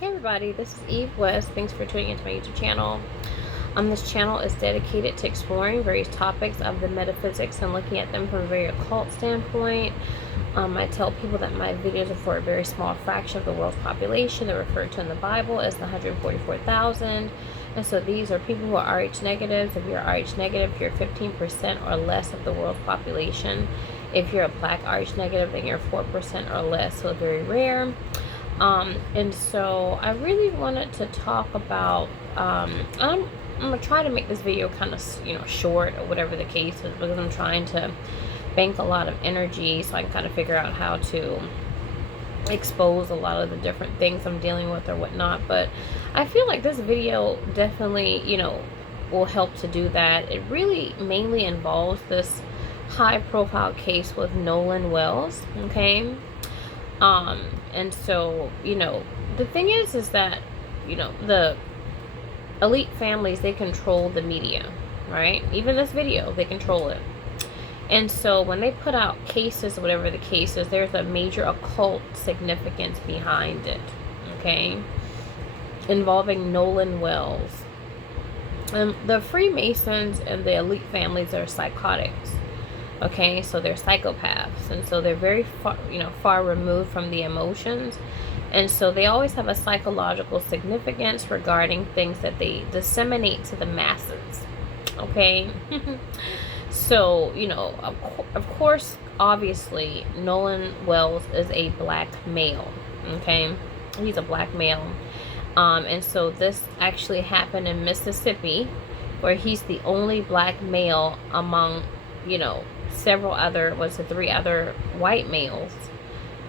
Hey everybody, this is Eve West. Thanks for tuning into my YouTube channel. This channel is dedicated to exploring various topics of the metaphysics and looking at them from a very occult standpoint. I tell people that my videos are for a very small fraction of the world's population. They're referred to in the Bible as the 144,000. And so these are people who are RH negatives. If you're RH negative, you're 15% or less of the world's population. If you're a black RH negative, then you're 4% or less, so very rare. And so I really wanted to talk about, I'm going to try to make this video kind of, short or whatever the case is, because I'm trying to bank a lot of energy so I can kind of figure out how to expose a lot of the different things I'm dealing with or whatnot. But I feel like this video definitely, will help to do that. It really mainly involves this high profile case with Nolan Wells, okay? And so, the thing is that, the elite families, they control the media, right? Even this video, they control it. And so when they put out cases, whatever the case is, there's a major occult significance behind it, okay? Involving Nolan Wells. The Freemasons and the elite families are psychotics. Okay, so they're psychopaths, and so they're very far removed from the emotions, and so they always have a psychological significance regarding things that they disseminate to the masses. Okay. So, of course, obviously, Nolan Wells is a black male. Okay, he's a black male, and so this actually happened in Mississippi, where he's the only black male among, several other, three other white males.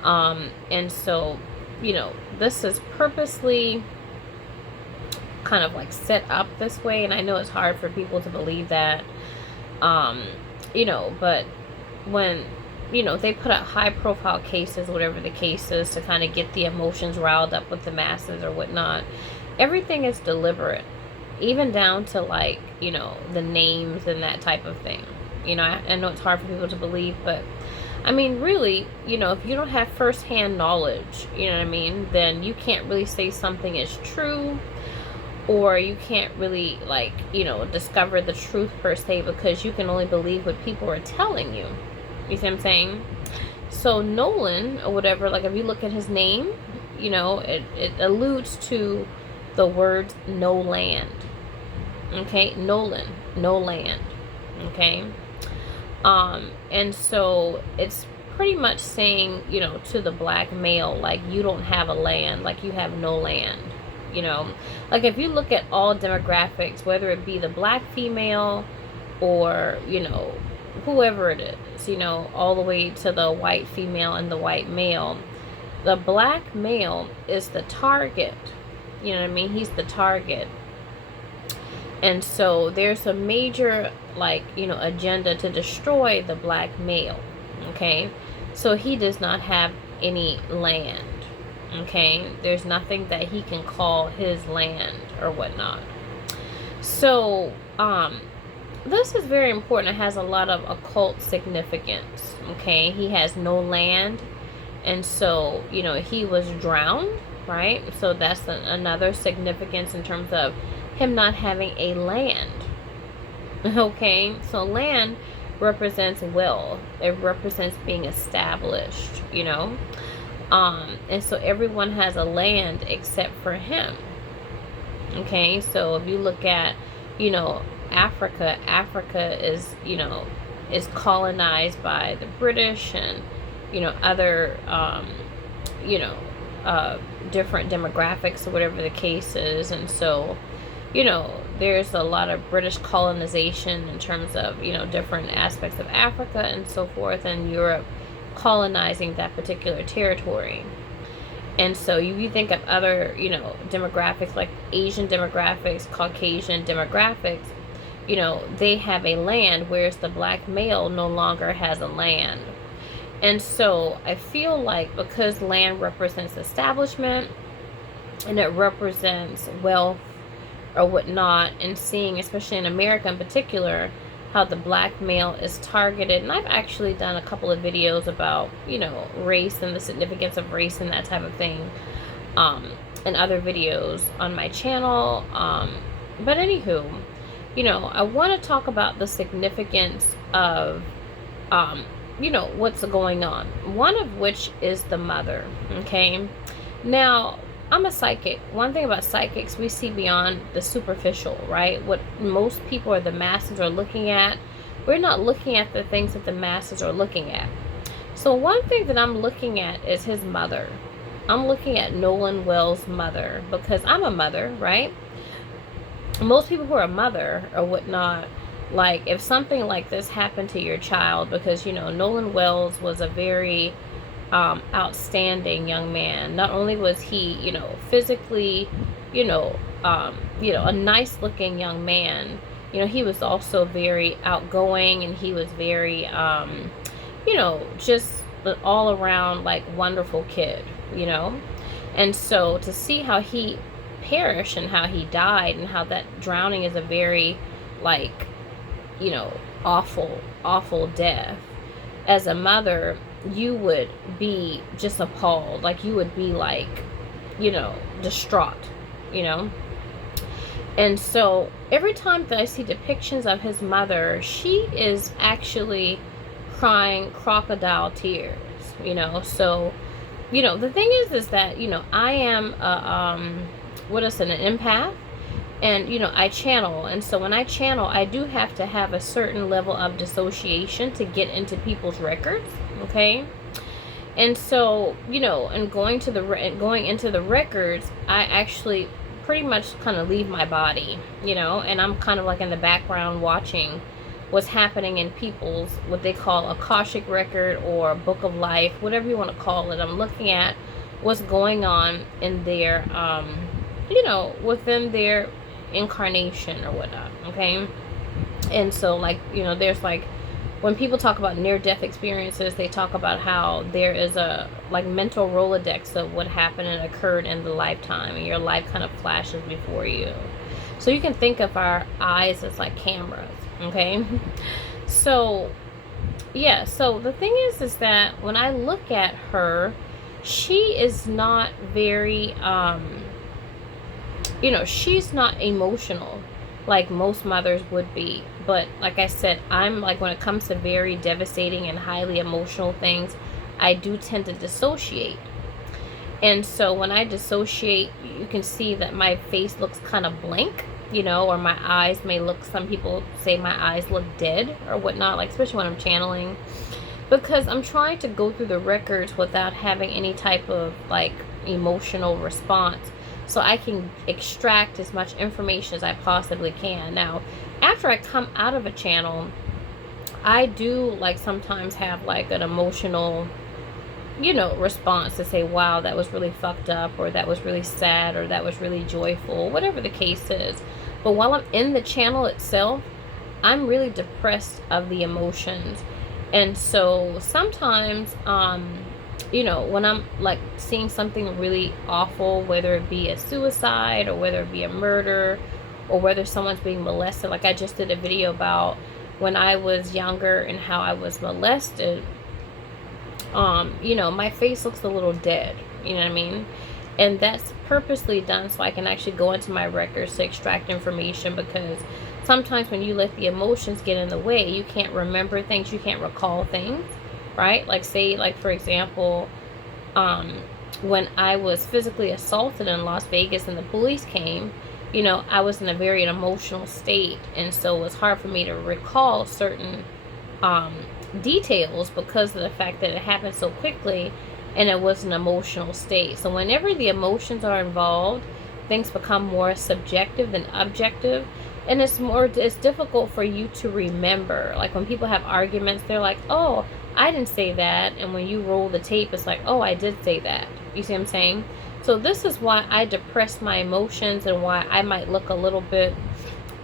And so, this is purposely kind of like set up this way, and I know it's hard for people to believe that, but when, they put out high profile cases, whatever the case is, to kind of get the emotions riled up with the masses or whatnot, everything is deliberate, even down to like, the names and that type of thing. I know it's hard for people to believe, but I mean, really, if you don't have firsthand knowledge, then you can't really say something is true, or you can't really, like, discover the truth per se, because you can only believe what people are telling you. You see what I'm saying? So Nolan, or whatever, like if you look at his name, it alludes to the word no land. Okay, Nolan, no land. Okay. And so it's pretty much saying, to the black male, like, you don't have a land, like you have no land, like if you look at all demographics, whether it be the black female or, whoever it is, all the way to the white female and the white male, the black male is the target, he's the target. And so there's a major, like, agenda to destroy the black male, okay? So he does not have any land, okay? There's nothing that he can call his land or whatnot. So, this is very important. It has a lot of occult significance, okay? He has no land, and so, he was drowned, right? So that's another significance in terms of him not having a land. Okay, so land represents wealth. It represents being established, and so everyone has a land except for him. Okay, so if you look at, Africa is, is colonized by the British and, other, different demographics or whatever the case is. And so, there's a lot of British colonization in terms of, different aspects of Africa and so forth, and Europe colonizing that particular territory. And so you think of other, demographics like Asian demographics, Caucasian demographics, they have a land, whereas the black male no longer has a land. And so I feel like because land represents establishment and it represents wealth or whatnot, and seeing, especially in America in particular, how the black male is targeted. And I've actually done a couple of videos about, race and the significance of race and that type of thing. in other videos on my channel. But anywho, I want to talk about the significance of, what's going on. One of which is the mother. Okay. Now, I'm a psychic. One thing about psychics, we see beyond the superficial, right? What most people or the masses are looking at, we're not looking at the things that the masses are looking at. So one thing that I'm looking at is his mother. I'm looking at Nolan Wells' mother, because I'm a mother, right? Most people who are a mother or whatnot, like if something like this happened to your child, because Nolan Wells was a very outstanding young man. Not only was he, physically, a nice looking young man, he was also very outgoing, and he was very, just an all around like wonderful kid, And so to see how he perished and how he died, and how that drowning is a very like, awful death, as a mother, you would be just appalled. Like, you would be like, distraught, And so every time that I see depictions of his mother, she is actually crying crocodile tears, So, the thing is that, I am an empath. And, I channel. And so when I channel, I do have to have a certain level of dissociation to get into people's records. Okay. And so, and going into the records, I actually pretty much kind of leave my body, and I'm kind of like in the background watching what's happening in people's, what they call Akashic record or book of life, whatever you want to call it. I'm looking at what's going on in their, within their incarnation or whatnot. Okay. And so, like, there's like, when people talk about near-death experiences, they talk about how there is a like mental Rolodex of what happened and occurred in the lifetime, and your life kind of flashes before you. So you can think of our eyes as like cameras. Okay. So yeah, so the thing is that when I look at her, she is not very she's not emotional like most mothers would be. But like I said, I'm like, when it comes to very devastating and highly emotional things, I do tend to dissociate. And so when I dissociate, you can see that my face looks kind of blank, or my eyes may look, some people say my eyes look dead or whatnot, like especially when I'm channeling, because I'm trying to go through the records without having any type of like emotional response, so I can extract as much information as I possibly can. Now, after I come out of a channel, I do like sometimes have like an emotional, response to say, wow, that was really fucked up, or that was really sad, or that was really joyful, whatever the case is. But while I'm in the channel itself, I'm really depressed of the emotions. And so sometimes, when I'm like seeing something really awful, whether it be a suicide or whether it be a murder or whether someone's being molested, like I just did a video about when I was younger and how I was molested, my face looks a little dead, you know what I mean? And that's purposely done so I can actually go into my records to extract information, because sometimes when you let the emotions get in the way, you can't remember things, you can't recall things. Right? Like, say, like, for example, when I was physically assaulted in Las Vegas and the police came, I was in a very emotional state. And so it was hard for me to recall certain details because of the fact that it happened so quickly and it was an emotional state. So whenever the emotions are involved, things become more subjective than objective. And it's difficult for you to remember. Like when people have arguments, they're like, oh, I didn't say that. And when you roll the tape, it's like, oh, I did say that. You see what I'm saying? So this is why I depress my emotions and why I might look a little bit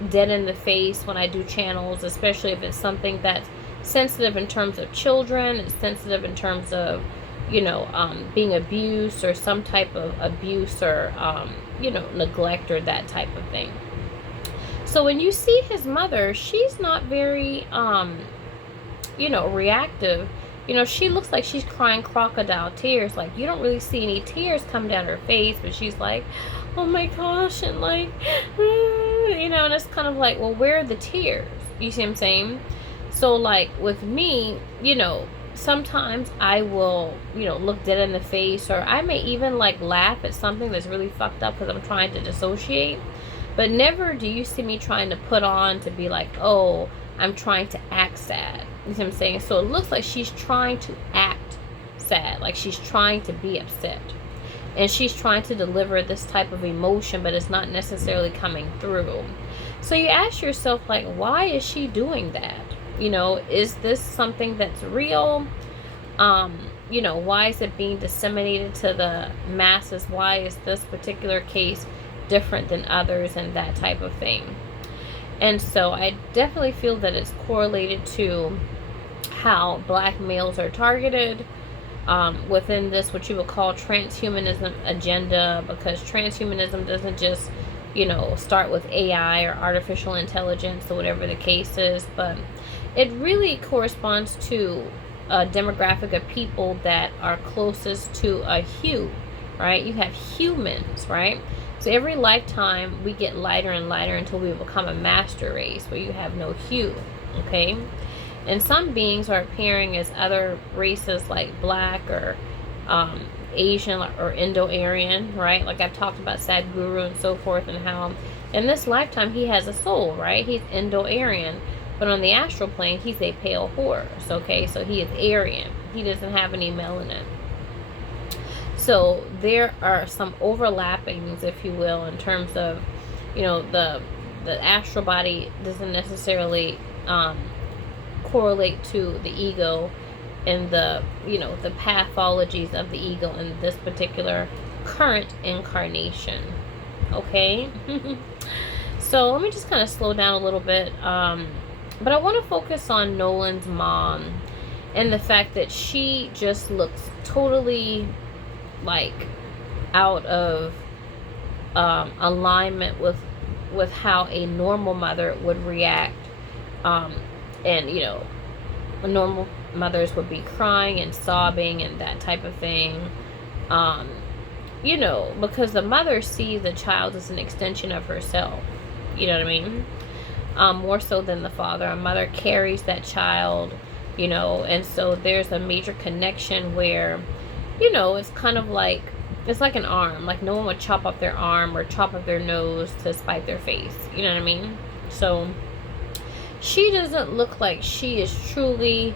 dead in the face when I do channels, especially if it's something that's sensitive in terms of children, it's sensitive in terms of, being abused or some type of abuse or, neglect or that type of thing. So when you see his mother, she's not very, reactive You know, she looks like she's crying crocodile tears. Like, you don't really see any tears come down her face, but she's like, oh my gosh, and like, you know, and it's kind of like, well, where are the tears? You see what I'm saying? So, like, with me, you know, sometimes I will, you know, look dead in the face, or I may even, like, laugh at something that's really fucked up because I'm trying to dissociate. But never do you see me trying to put on to be like, oh, I'm trying to act sad. You see what I'm saying? So it looks like she's trying to act sad, like she's trying to be upset. And she's trying to deliver this type of emotion, but it's not necessarily coming through. So you ask yourself, like, why is she doing that? You know, is this something that's real? You know, why is it being disseminated to the masses? Why is this particular case different than others, and that type of thing? And so I definitely feel that it's correlated to how black males are targeted within this, what you would call transhumanism agenda, because transhumanism doesn't just, you know, start with AI or artificial intelligence or whatever the case is, but it really corresponds to a demographic of people that are closest to a hue, right? You have humans, right? So every lifetime we get lighter and lighter until we become a master race where you have no hue, okay? And some beings are appearing as other races like black or Asian or Indo-Aryan, right? Like I've talked about Sadhguru and so forth, and how in this lifetime he has a soul, right? He's Indo-Aryan, but on the astral plane he's a pale horse, okay? So he is Aryan. He doesn't have any melanin. So there are some overlappings, if you will, in terms of, you know, the astral body doesn't necessarily correlate to the ego and the, you know, the pathologies of the ego in this particular current incarnation, okay? So let me just kind of slow down a little bit, but I want to focus on Nolan's mom and the fact that she just looks totally like out of alignment with how a normal mother would react, and you know, normal mothers would be crying and sobbing and that type of thing, you know, because the mother sees the child as an extension of herself, you know what I mean, more so than the father. A mother carries that child, you know, and so there's a major connection where, you know, it's kind of like, it's like an arm. Like no one would chop off their arm or chop off their nose to spite their face. You know what I mean? So she doesn't look like she is truly,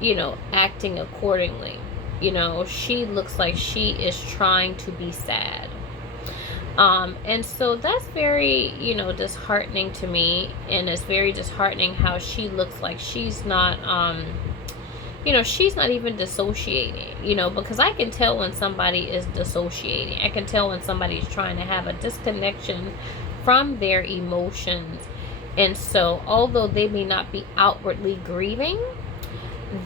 you know, acting accordingly. You know, she looks like she is trying to be sad. And so that's very, you know, disheartening to me. And it's very disheartening how she looks like she's not, you know, she's not even dissociating, you know, because I can tell when somebody is dissociating. I can tell when somebody's trying to have a disconnection from their emotions. And so, although they may not be outwardly grieving,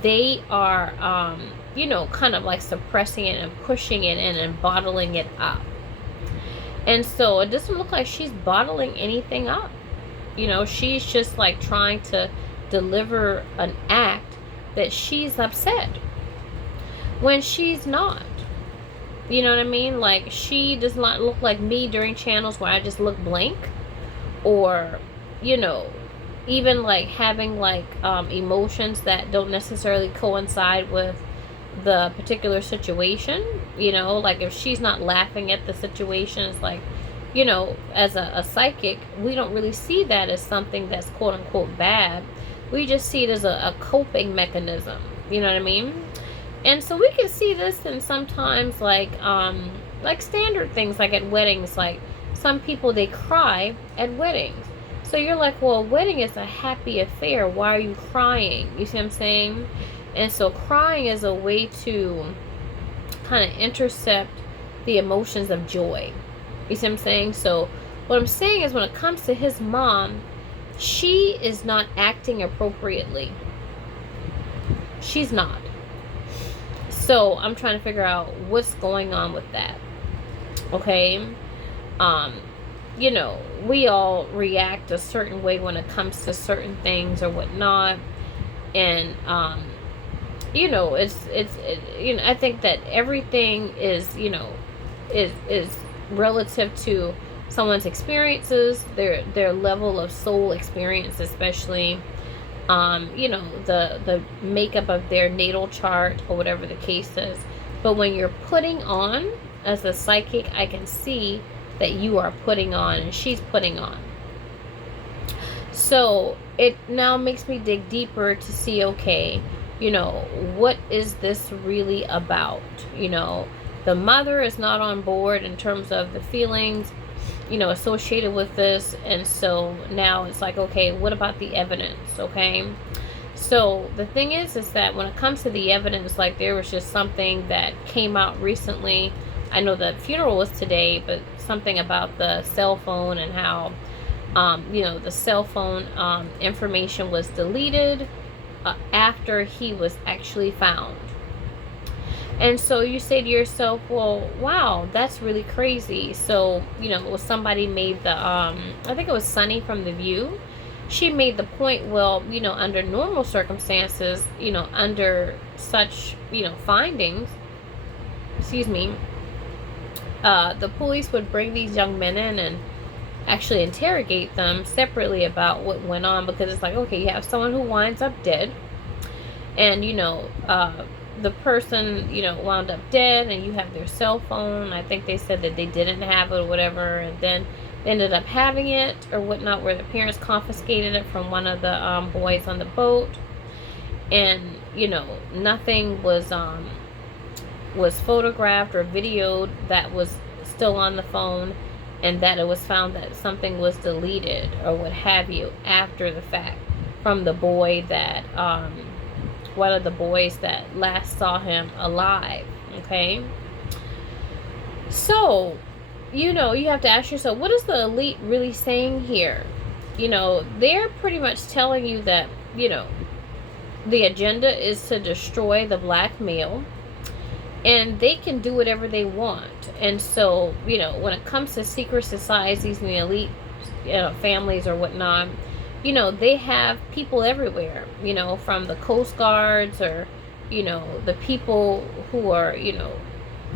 they are, you know, kind of like suppressing it and pushing it in and bottling it up. And so it doesn't look like she's bottling anything up. You know, she's just like trying to deliver an act that she's upset when she's not. You know what I mean? Like, she does not look like me during channels where I just look blank, or, you know, even like having like emotions that don't necessarily coincide with the particular situation. You know, like if she's not laughing at the situation, it's like, you know, as a psychic, we don't really see that as something that's quote unquote bad. We just see it as a coping mechanism. You know what I mean? And so we can see this in sometimes like standard things, like at weddings. Like some people, they cry at weddings. So you're like, well, a wedding is a happy affair. Why are you crying? You see what I'm saying? And so crying is a way to kind of intercept the emotions of joy. You see what I'm saying? So what I'm saying is, when it comes to his mom, she is not acting appropriately. She's not. So I'm trying to figure out what's going on with that. Okay? You know, we all react a certain way when it comes to certain things or whatnot. And, I think that everything is, is relative to someone's experiences, their level of soul experience, especially, the makeup of their natal chart or whatever the case is. But when you're putting on as a psychic, I can see that you are putting on and she's putting on. So it now makes me dig deeper to see, okay, what is this really about? The mother is not on board in terms of the feelings, associated with this. And so now it's like, okay, what about the evidence? Okay. So the thing is that when it comes to the evidence, like there was just something that came out recently. I know the funeral was today, but something about the cell phone and how, the cell phone information was deleted after he was actually found. And so you say to yourself, well, wow, that's really crazy. So, somebody made the, I think it was Sunny from The View. She made the point, well, under normal circumstances, under such, findings, excuse me, the police would bring these young men in and actually interrogate them separately about what went on, because it's like, okay, you have someone who winds up dead, and the person wound up dead, and you have their cell phone. I think they said that they didn't have it or whatever, and then they ended up having it or whatnot, where the parents confiscated it from one of the boys on the boat, and nothing was photographed or videoed that was still on the phone, and that it was found that something was deleted or what have you after the fact from the boy that one of the boys that last saw him alive. Okay, so you have to ask yourself, what is the elite really saying here? They're pretty much telling you that the agenda is to destroy the black male, and they can do whatever they want. And so, when it comes to secret societies and the elite, families or whatnot, they have people everywhere, from the Coast Guards or, the people who are,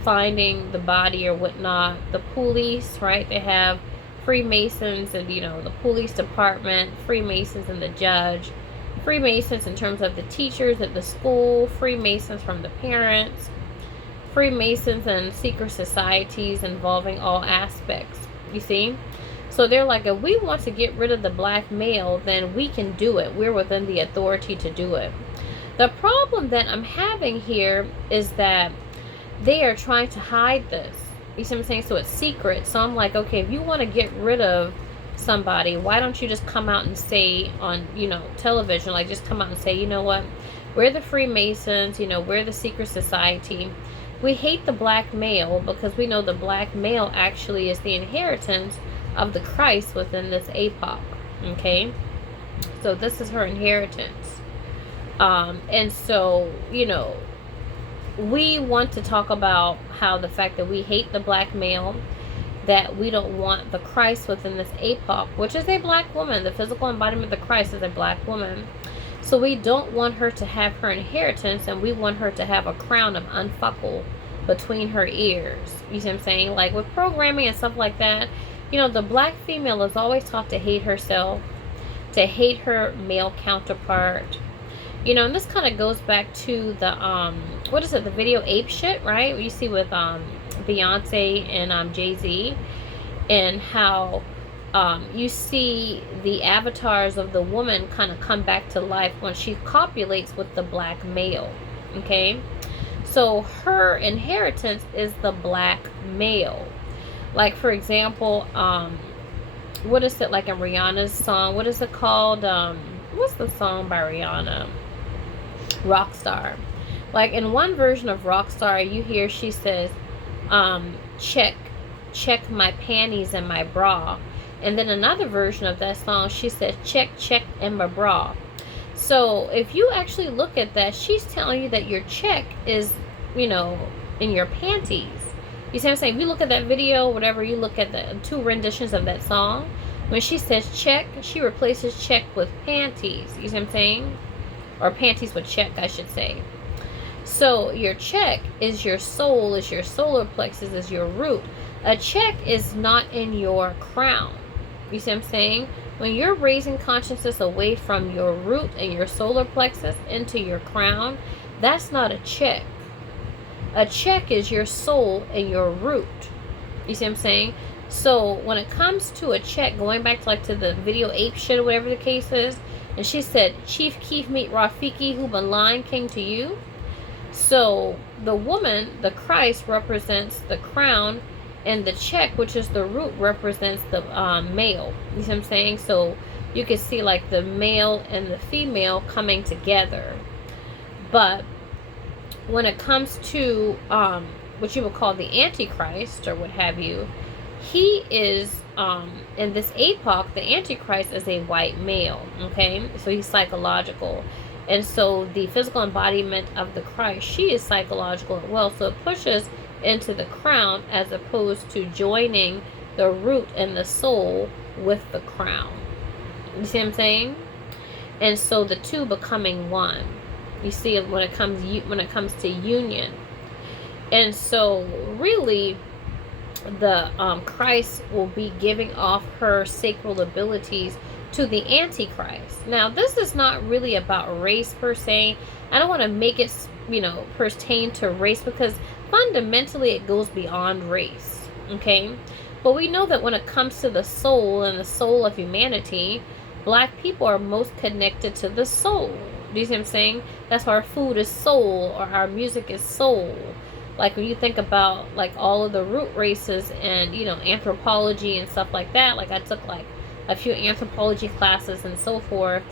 finding the body or whatnot, the police, right? They have Freemasons and, the police department, Freemasons and the judge, Freemasons in terms of the teachers at the school, Freemasons from the parents, Freemasons and secret societies involving all aspects, you see? So they're like, if we want to get rid of the black male, then we can do it. We're within the authority to do it. The problem that I'm having here is that they are trying to hide this. You see what I'm saying? So it's secret. So I'm like, okay, if you want to get rid of somebody, why don't you just come out and say on, television, like just come out and say, you know what? We're the Freemasons, we're the secret society. We hate the black male because we know the black male actually is the inheritance of the Christ within this epoch. Okay, so this is her inheritance, and so we want to talk about how the fact that we hate the black male, that we don't want the Christ within this epoch, which is a black woman. The physical embodiment of the Christ is a black woman. So we don't want her to have her inheritance, and we want her to have a crown of unfuckle between her ears. You see what I'm saying? Like with programming and stuff like that, the black female is always taught to hate herself, to hate her male counterpart. And this kind of goes back to the, the video Ape Shit, right? You see with Beyonce and Jay-Z, and how you see the avatars of the woman kind of come back to life when she copulates with the black male. Okay, so her inheritance is the black male. Like for example, what is it, like in Rihanna's song, what is it called, what's the song by Rihanna, Rockstar? Like in one version of Rockstar, you hear she says, check my panties and my bra. And then another version of that song, she said, check in my bra. So if you actually look at that, she's telling you that your check is, in your panties. You see what I'm saying? If you look at that video, whatever, you look at the two renditions of that song, when she says check, she replaces check with panties. You see what I'm saying? Or panties with check, I should say. So your check is your soul, is your solar plexus, is your root. A check is not in your crown. You see what I'm saying? When you're raising consciousness away from your root and your solar plexus into your crown, that's not a check. A check is your soul and your root. You see what I'm saying? So when it comes to a check, going back to the video ape shit or whatever the case is, and she said, Chief Keef meet Rafiki who been lying came to you. So the woman, the Christ, represents the crown, and the check, which is the root, represents the male. You see what I'm saying? So you can see like the male and the female coming together. But when it comes to what you would call the Antichrist or what have you, he is in this epoch, the Antichrist is a white male. Okay, so he's psychological. And so the physical embodiment of the Christ, she is psychological as well. So it pushes into the crown as opposed to joining the root and the soul with the crown. You see what I'm saying? And so the two becoming one. You see when it comes to union. And so really the Christ will be giving off her sacral abilities to the Antichrist. Now, this is not really about race per se. I don't want to make it, pertain to race, because fundamentally it goes beyond race. Okay? But we know that when it comes to the soul and the soul of humanity, black people are most connected to the soul. Do you see what I'm saying? That's why our food is soul, or our music is soul. Like when you think about like all of the root races and, anthropology and stuff like that, like I took like a few anthropology classes and so forth.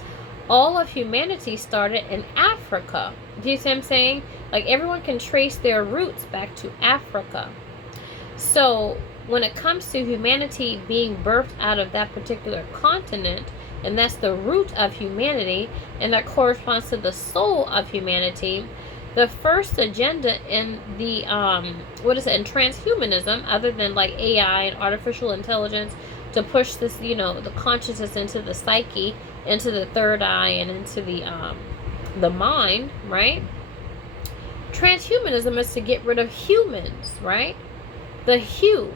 All of humanity started in Africa. Do you see what I'm saying? Like everyone can trace their roots back to Africa. So when it comes to humanity being birthed out of that particular continent, and that's the root of humanity, and that corresponds to the soul of humanity, the first agenda in the in transhumanism, other than like AI and artificial intelligence, to push this, the consciousness into the psyche, into the third eye, and into the mind, right? Transhumanism is to get rid of humans, right? The hue.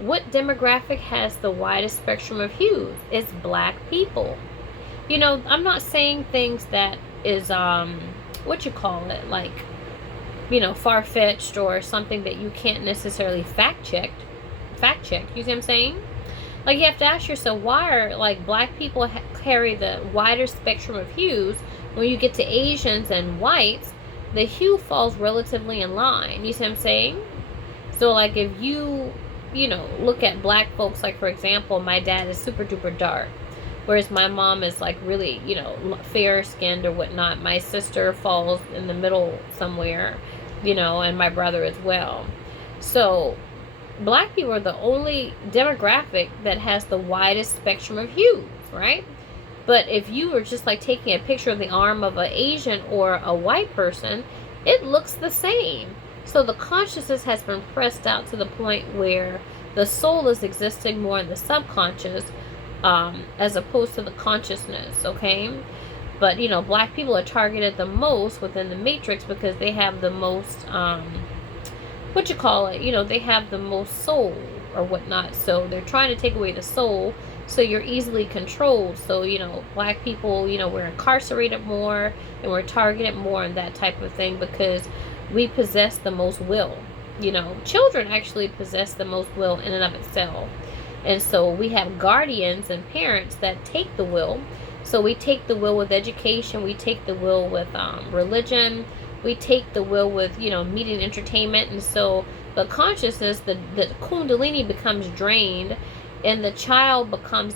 What demographic has the widest spectrum of hues? It's black people. I'm not saying things that is far-fetched or something that you can't necessarily fact check. You see what I'm saying? Like, you have to ask yourself, why are like black people carry the wider spectrum of hues? When you get to Asians and whites, the hue falls relatively in line. You see what I'm saying? So like if you look at black folks, like for example, my dad is super duper dark, whereas my mom is like really, fair skinned or whatnot. My sister falls in the middle somewhere, and my brother as well. So black people are the only demographic that has the widest spectrum of hues, right? But if you are just like taking a picture of the arm of an Asian or a white person, it looks the same. So the consciousness has been pressed out to the point where the soul is existing more in the subconscious, as opposed to the consciousness, okay? But, black people are targeted the most within the matrix because they have the most, they have the most soul or whatnot. So they're trying to take away the soul, so you're easily controlled. So, black people, we're incarcerated more and we're targeted more and that type of thing because we possess the most will. Children actually possess the most will in and of itself. And so we have guardians and parents that take the will. So we take the will with education. We take the will with religion. We take the will with, media and entertainment. And so the consciousness, the kundalini becomes drained, and the child becomes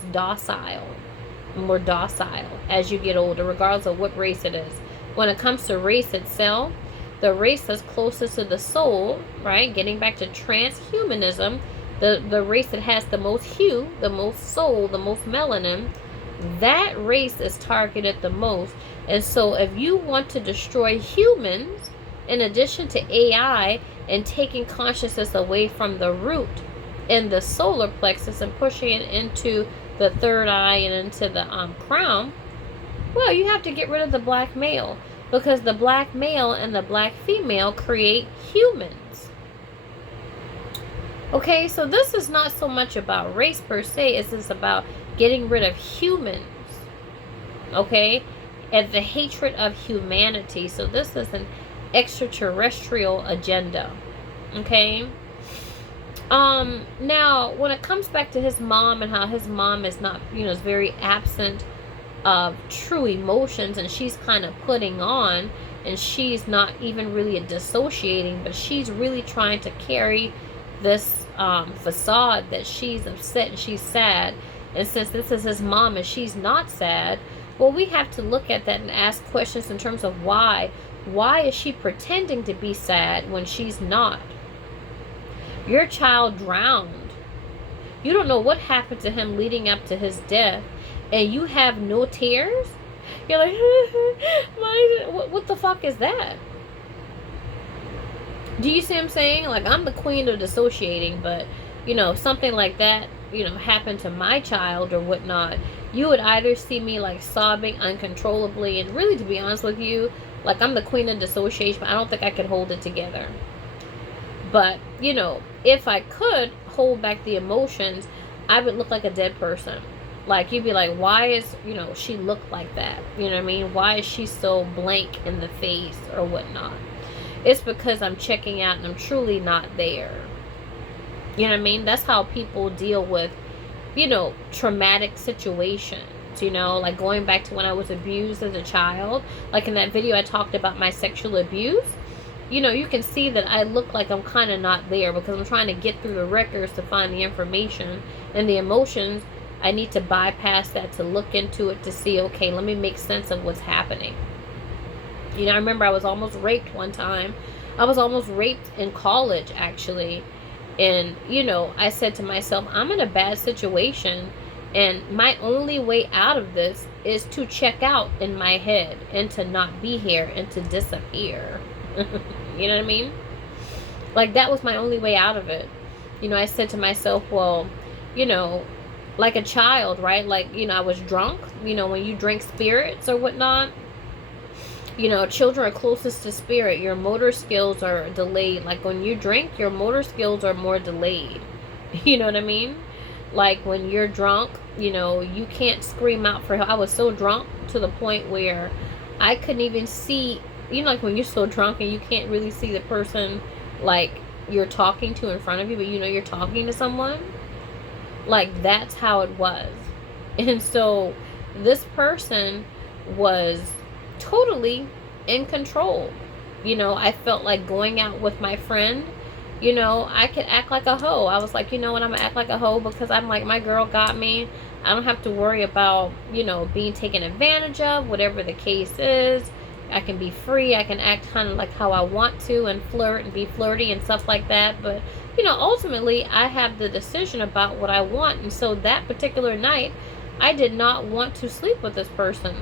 more docile as you get older, regardless of what race it is. When it comes to race itself, the race that's closest to the soul, right? Getting back to transhumanism, the race that has the most hue, the most soul, the most melanin, that race is targeted the most. And so if you want to destroy humans, in addition to AI and taking consciousness away from the root and the solar plexus and pushing it into the third eye and into the crown, well, you have to get rid of the black male. because the black male and the black female create humans. Okay, so this is not so much about race per se, it's just about getting rid of humans. Okay, and the hatred of humanity. So this is an extraterrestrial agenda. Okay. Now when it comes back to his mom and how his mom is not, is very absent of true emotions, and she's kind of putting on, and she's not even really dissociating, but she's really trying to carry this facade that she's upset and she's sad. And since this is his mom and she's not sad, well, we have to look at that and ask questions in terms of why is she pretending to be sad when she's not? Your child drowned. You don't know what happened to him leading up to his death, and you have no tears? You're like, what the fuck is that? Do you see what I'm saying? Like, I'm the queen of dissociating, but, something like that, happened to my child or whatnot, you would either see me, like, sobbing uncontrollably, and really, to be honest with you, like, I'm the queen of dissociation, but I don't think I could hold it together. But, if I could hold back the emotions, I would look like a dead person. Like, you'd be like, why is, she look like that? You know what I mean? Why is she so blank in the face or whatnot? It's because I'm checking out and I'm truly not there. You know what I mean? That's how people deal with, traumatic situations. Like going back to when I was abused as a child. Like in that video I talked about my sexual abuse. You can see that I look like I'm kind of not there because I'm trying to get through the records to find the information and the emotions. I need to bypass that to look into it to see, okay, let me make sense of what's happening. I remember I was almost raped one time. I was almost raped in college, actually. And, I said to myself, I'm in a bad situation. And my only way out of this is to check out in my head and to not be here and to disappear. You know what I mean? Like, that was my only way out of it. I said to myself, well, like a child, right? Like, I was drunk. When you drink spirits or whatnot, children are closest to spirit. Your motor skills are delayed. Like, when you drink, your motor skills are more delayed. You know what I mean? Like, when you're drunk, you can't scream out for help. I was so drunk to the point where I couldn't even see, like when you're so drunk and you can't really see the person, like, you're talking to in front of you, but you're talking to someone. Like, that's how it was. And so this person was totally in control. I felt like going out with my friend, I could act like a hoe. I was like, I'm gonna act like a hoe because I'm like, my girl got me. I don't have to worry about, being taken advantage of, whatever the case is. I can be free. I can act kind of like how I want to and flirt and be flirty and stuff like that. But, ultimately, I have the decision about what I want. And so that particular night, I did not want to sleep with this person.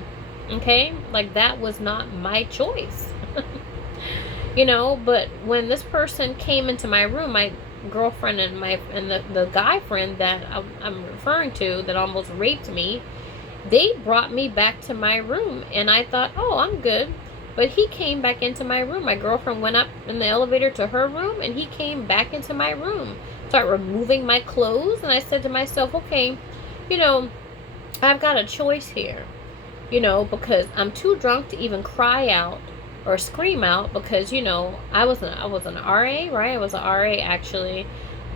Okay? Like, that was not my choice. But when this person came into my room, my girlfriend and the guy friend that I'm referring to that almost raped me, they brought me back to my room, and I thought, oh, I'm good. But he came back into my room. My girlfriend went up in the elevator to her room, and he came back into my room. Started removing my clothes, and I said to myself, okay, I've got a choice here, because I'm too drunk to even cry out or scream out because, I was an RA, right? I was an RA, actually.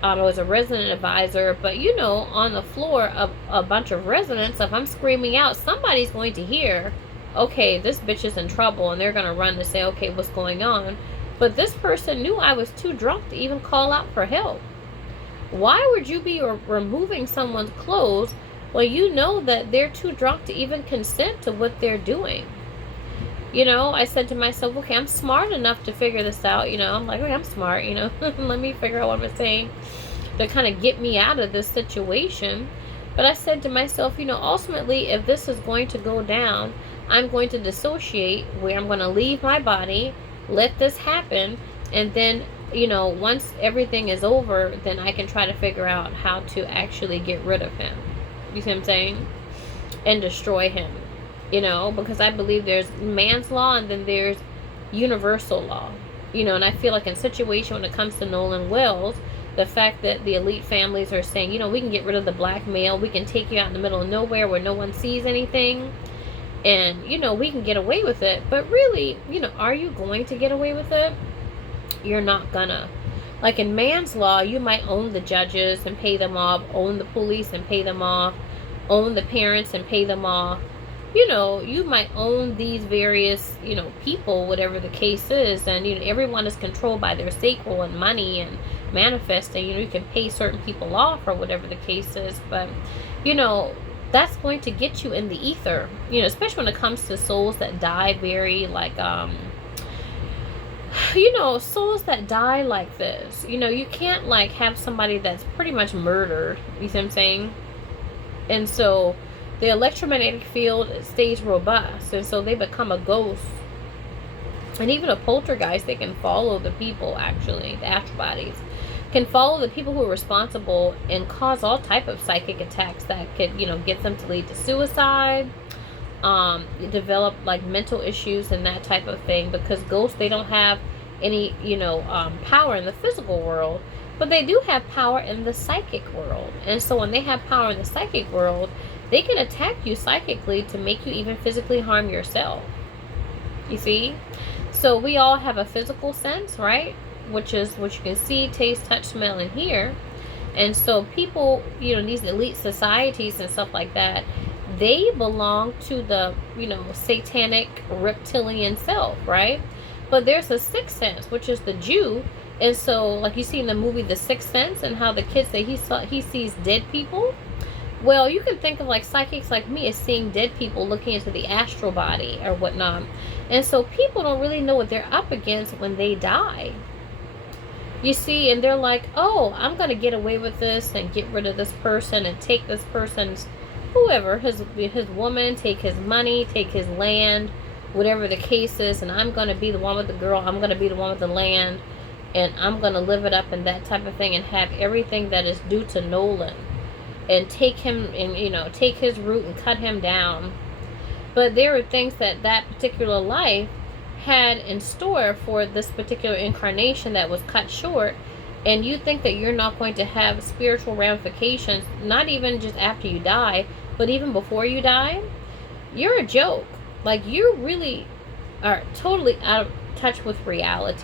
I was a resident advisor, but on the floor of a bunch of residents, if I'm screaming out, somebody's going to hear, okay, this bitch is in trouble, and they're going to run to say, okay, what's going on? But this person knew I was too drunk to even call out for help. Why would you be removing someone's clothes when you know that they're too drunk to even consent to what they're doing? I said to myself, okay, I'm smart enough to figure this out. I'm like, okay, I'm smart, let me figure out what I'm saying to kind of get me out of this situation. But I said to myself, ultimately, if this is going to go down, I'm going to dissociate, where I'm going to leave my body, let this happen, and then, once everything is over, then I can try to figure out how to actually get rid of him. You see what I'm saying? And destroy him. because I believe there's man's law and then there's universal law. And I feel like in situation when it comes to Nolan wills, the fact that the elite families are saying, we can get rid of the black male, we can take you out in the middle of nowhere where no one sees anything, and we can get away with it. But really, are you going to get away with it? You're not gonna. Like in man's law, you might own the judges and pay them off, own the police and pay them off, own the parents and pay them off. You might own these various, people, whatever the case is, and everyone is controlled by their sacral and money and manifesting. You can pay certain people off or whatever the case is, but that's going to get you in the ether. Especially when it comes to souls that die very like souls that die like this. You can't like have somebody that's pretty much murdered. You see what I'm saying? And so the electromagnetic field stays robust, and so they become a ghost. And even a poltergeist, they can follow the people, actually, the astral bodies can follow the people who are responsible and cause all type of psychic attacks that could, get them to lead to suicide, develop like mental issues and that type of thing, because ghosts, they don't have any, power in the physical world, but they do have power in the psychic world. And so when they have power in the psychic world, they can attack you psychically to make you even physically harm yourself. You see? So we all have a physical sense, right? Which is what you can see, taste, touch, smell, and hear. And so people, these elite societies and stuff like that, they belong to the, satanic reptilian self, right? But there's a sixth sense, which is the Jew. And so, like you see in the movie The Sixth Sense, and how the kid say he sees dead people. Well, you can think of like psychics like me as seeing dead people looking into the astral body or whatnot. And so people don't really know what they're up against when they die. You see, and they're like, oh, I'm going to get away with this and get rid of this person and take this person's, whoever, his woman, take his money, take his land, whatever the case is, and I'm going to be the one with the girl, I'm going to be the one with the land, and I'm going to live it up and that type of thing, and have everything that is due to Nolan, and take him and take his root and cut him down. But there are things that particular life had in store for this particular incarnation that was cut short, and you think that you're not going to have spiritual ramifications, not even just after you die, but even before you die. You're a joke. Like, you really are totally out of touch with reality.